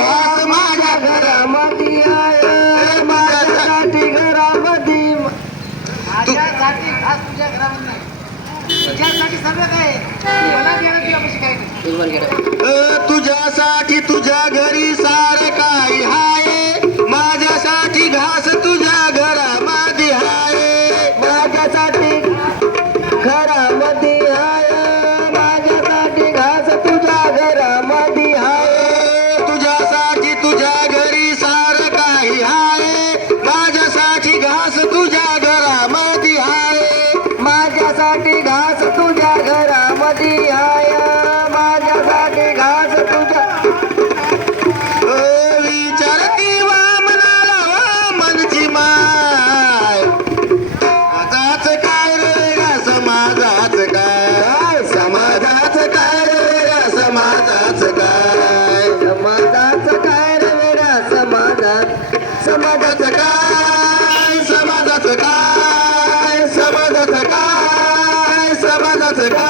घास माझ्या घरामध्ये आहे माझ्यासाठी घरामध्ये माझ्यासाठी खास तुझ्या घरामध्ये नाही तुझ्यासाठी सगळं काय मला देणं तुझ्यापाशी काय नाही तुझ्यासाठी तुझ्या घरी सारं काही हाय माझ्यासाठी घास तुझ्या घरामध्ये हाय माझ्यासाठी घरामध्ये हाय माझ्यासाठी घास तुझ्या घरामध्ये हाय तुझ्यासाठी तुझ्या घरी सारं काही हाय माझ्यासाठी घास तुझ्या घरामध्ये हाय माझ्यासाठी घास तुझ्या घरामध्ये हाय माझ्यासाठी घास तुझ्या विचारती वामनाला वामनची माय माझाच काय रे गा समाजाच काय समाजाच काय रे गा समाजाच काय समाजाच काय रे गा समाजात समाजाच काय समाजाच काय समाजाच काय समाजाच काय